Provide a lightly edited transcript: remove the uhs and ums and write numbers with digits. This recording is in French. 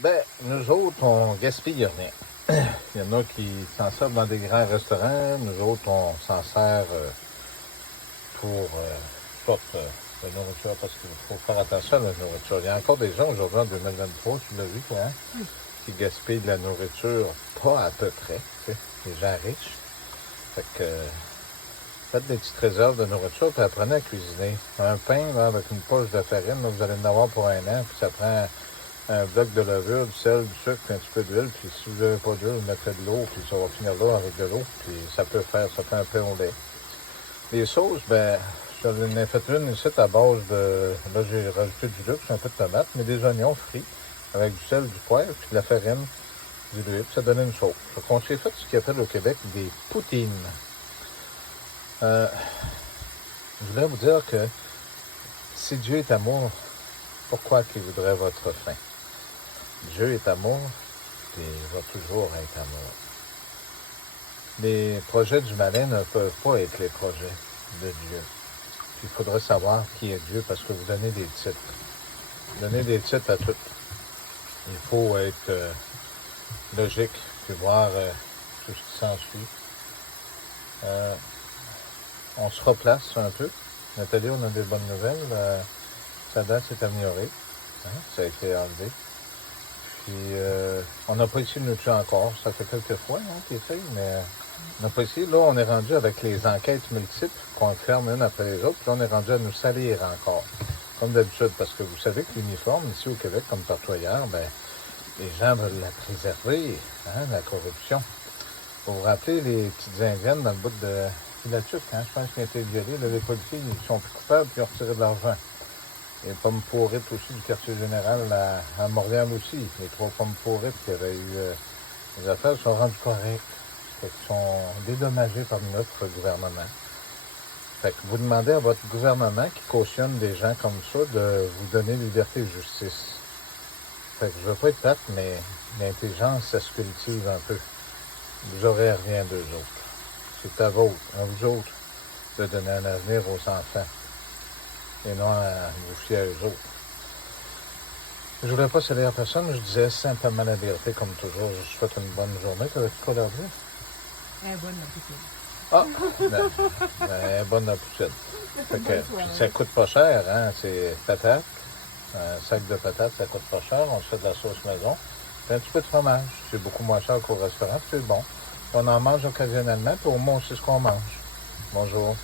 Ben, nous autres, on gaspille rien. Il y en a qui s'en servent dans des grands restaurants. Nous autres, on s'en sert pour la nourriture parce qu'il faut faire attention à la nourriture. Il y a encore des gens aujourd'hui en 2023, tu l'as vu toi, hein, qui gaspillent de la nourriture pas à peu près, tu sais, les gens riches. Fait que faites des petites réserves de nourriture puis apprenez à cuisiner. Un pain là, avec une poche de farine, là, vous allez en avoir pour un an, puis ça prend un bloc de levure, du sel, du sucre, puis un petit peu d'huile, puis si vous n'avez pas d'huile, vous mettez de l'eau, puis ça va finir là avec de l'eau, puis ça fait un pain au lait. Les sauces, ben, j'en ai fait une ici à base de, là j'ai rajouté du luxe, un peu de tomate, mais des oignons frits, avec du sel, du poivre, puis de la farine, du l'huile, puis ça donnait une sauce. Donc on s'est fait ce qu'ils appelle au Québec des poutines. Je voudrais vous dire que si Dieu est amour, pourquoi qu'il voudrait votre fin? Dieu est amour, et il va toujours être amour. Les projets du malin ne peuvent pas être les projets de Dieu. Puis il faudrait savoir qui est Dieu parce que vous donnez des titres. Vous donnez des titres à tout. Il faut être logique, puis voir tout ce qui s'ensuit. On se replace un peu. Nathalie, on a des bonnes nouvelles. Sa date s'est améliorée. Hein? Ça a été enlevé. Puis, on n'a pas essayé de nous tuer encore. Ça fait quelques fois qu'il essaye, mais on n'a pas essayé. Là, on est rendu avec les enquêtes multiples qu'on ferme une après les autres. Puis là, on est rendu à nous salir encore, comme d'habitude. Parce que vous savez que l'uniforme, ici au Québec, comme partout ailleurs, ben, les gens veulent la préserver, hein, la corruption. Vous vous rappelez les petites indiennes dans le bout de Filatchuk, hein, je pense qu'ils ont été violés. Là, les policiers, ils sont plus coupables, puis ils ont retiré de l'argent. Les pommes pourrites aussi du quartier général à Montréal aussi. Les 3 pommes pourrites qui avaient eu les affaires sont rendues correctes. Fait qu'ils sont dédommagés par notre gouvernement. Fait que vous demandez à votre gouvernement qui cautionne des gens comme ça de vous donner liberté et justice. Fait que je veux pas être plate, mais l'intelligence, ça se cultive un peu. Vous aurez rien d'eux autres. C'est à vous autres, de donner un avenir aux enfants. Et non à vous fier à eux autres. Je voulais pas salir personne, je disais simplement la vérité comme toujours. Je vous souhaite une bonne journée. Ça va être quoi leur dire? Bonne appétit. Ah! Bonne appétit. Fait que, ça coûte pas cher, hein? C'est patates. Un sac de patates, ça coûte pas cher. On se fait de la sauce maison. Puis un petit peu de fromage. C'est beaucoup moins cher qu'au restaurant, c'est bon. On en mange occasionnellement, puis au moins on sait ce qu'on mange. Bonjour.